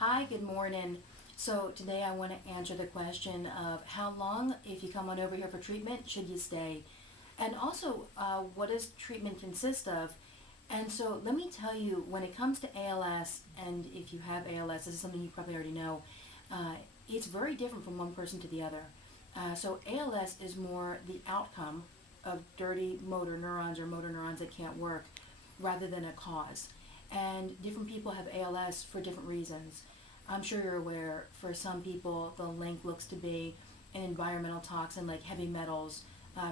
Hi, good morning. So today I want to answer the question of how long, if you come on over here for treatment, should you stay? And also, what does treatment consist of? And so let me tell you, when it comes to ALS, and if you have ALS, this is something you probably already know, uh, it's very different from one person to the other. So ALS is more the outcome of dirty motor neurons or motor neurons that can't work rather than a cause. And different people have ALS for different reasons. I'm sure you're aware, for some people, the link looks to be an environmental toxin like heavy metals.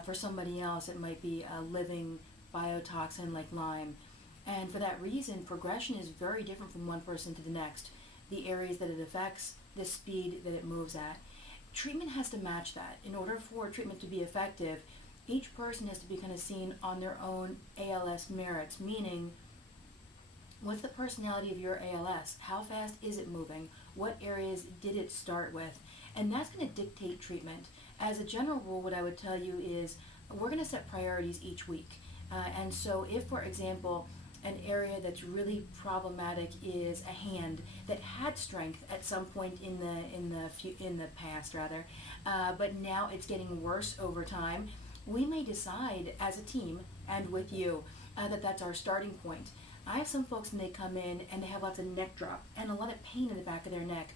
For somebody else, it might be a living biotoxin like Lyme. And for that reason, progression is very different from one person to the next. The areas that it affects, the speed that it moves at. Treatment has to match that. In order for treatment to be effective, each person has to be kind of seen on their own ALS merits, meaning what's the personality of your ALS? How fast is it moving? What areas did it start with? And that's going to dictate treatment. As a general rule, what I would tell you is we're going to set priorities each week. And so if, for example, an area that's really problematic is a hand that had strength at some point in the past rather, but now it's getting worse over time, we may decide as a team and with you that that's our starting point. I have some folks when they come in and they have lots of neck drop and a lot of pain in the back of their neck.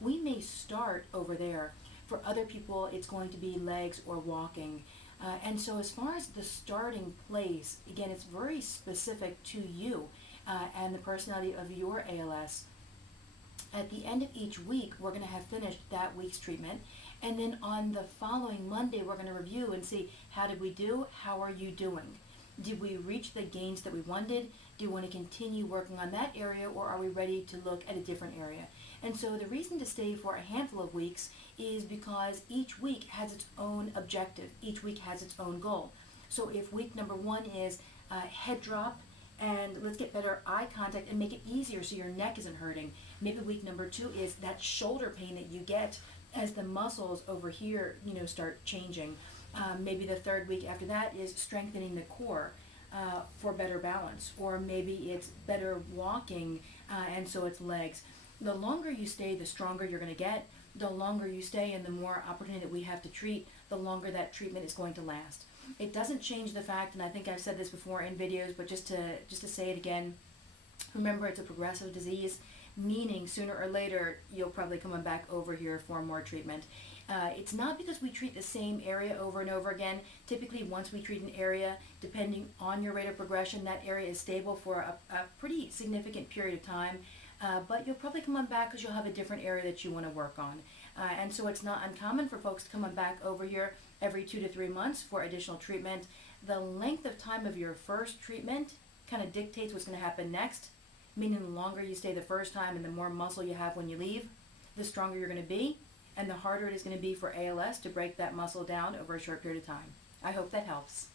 We may start over there. For other people, it's going to be legs or walking. And so as far as the starting place, again, it's very specific to you and the personality of your ALS. At the end of each week, we're going to have finished that week's treatment. And then on the following Monday, we're going to review and see, how did we do? How are you doing? Did we reach the gains that we wanted? Do you want to continue working on that area, or are we ready to look at a different area? And so the reason to stay for a handful of weeks is because each week has its own objective. Each week has its own goal. So if week number one is head drop, and let's get better eye contact and make it easier so your neck isn't hurting. Maybe week number two is that shoulder pain that you get as the muscles over here, start changing. Maybe the third week after that is strengthening the core for better balance, or maybe it's better walking, and so it's legs. The longer you stay, the stronger you're going to get. The longer you stay and the more opportunity that we have to treat, the longer that treatment is going to last. It doesn't change the fact, and I think I've said this before in videos, but just to say it again, remember it's a progressive disease, meaning sooner or later you'll probably come back over here for more treatment. It's not because we treat the same area over and over again. Typically, once we treat an area, depending on your rate of progression, that area is stable for a pretty significant period of time. But you'll probably come on back because you'll have a different area that you want to work on. And so it's not uncommon for folks to come on back over here every 2 to 3 months for additional treatment. The length of time of your first treatment kind of dictates what's going to happen next, meaning the longer you stay the first time and the more muscle you have when you leave, the stronger you're going to be, and the harder it is going to be for ALS to break that muscle down over a short period of time. I hope that helps.